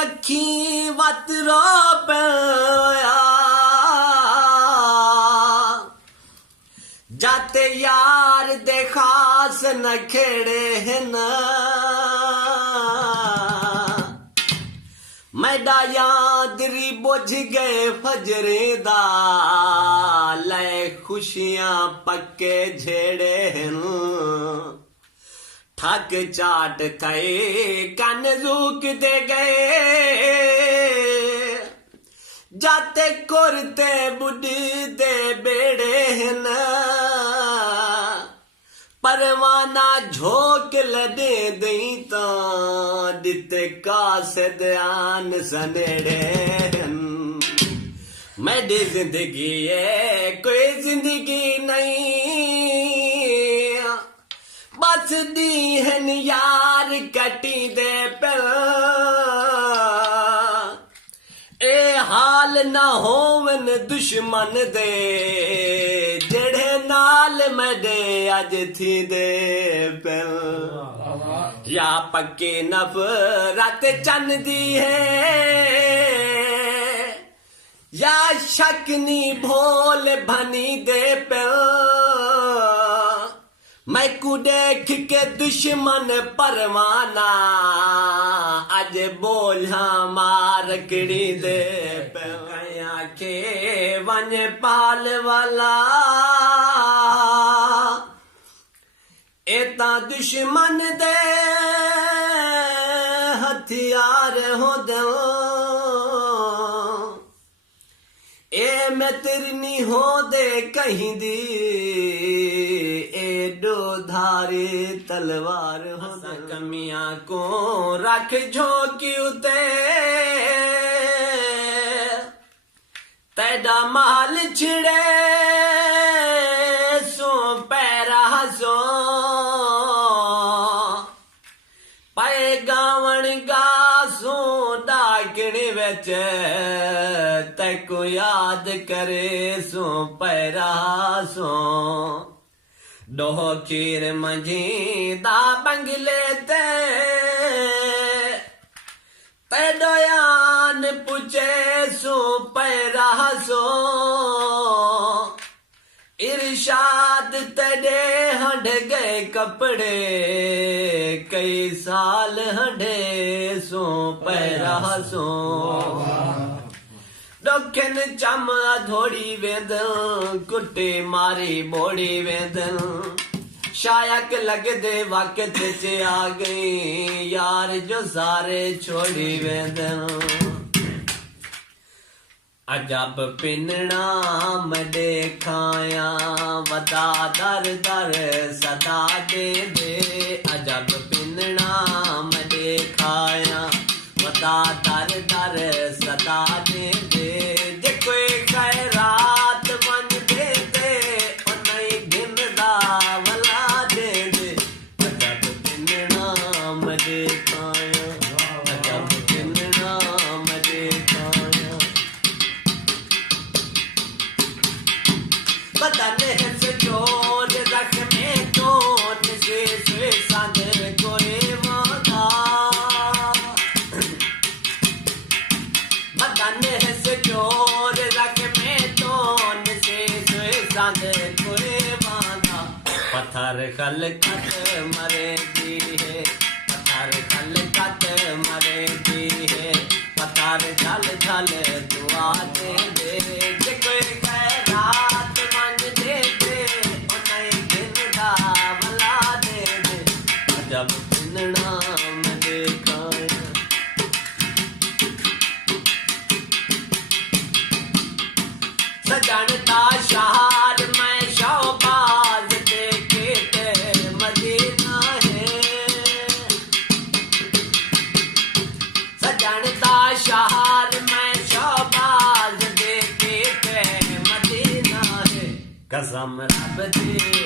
अखी वत रो पिया जाते यार दे खास न खेड़े हिन मैडा यादरी बुझ गए फजरे दा ले खुशियां पक्के झेड़े हिन ठक चाट थे कन जूक दे गए जाते कुरते बुढ़ी दे बेड़े हिन परवाना झोंक लॾे दई ता दिते कासद आन सनेड़े हिन मेरी जिंदगी है कोई जिंदगी नहीं बस दी हन यार कटी दे पिल ए हाल न होवन दुश्मन दे जेड़े नाल मेरे अज थी दे पिल या पक्के नफरत चन दी है या शकनी भोल भनी दे पिल मैं को देख के दुश्मन परवाना अज बोझा मार कड़ी दे पैया के वन पाल वाला एता दुश्मन दे हथियार हो दो ए मैं तिरनी हो दे कहीं दी एडो धारे तलवार हो कमियां को रख झोंकी उते तेरा माल छिड़े सो पैरा सो पाए गावण गा सो डाकने बेच तैको याद करे सो पैरा सो डोह खीर मंझी दा बंगले ते डोयान पुछे सो पैरा सो इरशाद तेरे हंड गए कपड़े कई साल हंडे सो पैरा सो डोखन चम धोड़ी वेदन कुटे मारी बोड़ी वेदन शायक लग दे वक्त च आ गई यार जो सारे छोड़ी वेदन अजब पिनना मैं देखाया वदा दर दर सदा दे दे अजब पिनना मैं देखाया वदा दर दर सदा दे दे जे कोई खैरात मन दे दे और नहीं दिन दा वला दे दे अजब पिनना मैं देखाया अजब पिनना मैं देखाया बदले से जोर रख में जोर से संग कोई वादा बदले से जोर रख में जोर से संग कोई वादा पत्थर खल कट मरे दी है पत्थर खल कट मरे दी है पत्थर झल झल दुआ दे दे जे कोई खैरात जब पिनना मैं देखाया सजनता शहर में शौबाज देखे ते मदीना है सजनता शहर में शौबाज देखे ते मदीना है कसम रब दी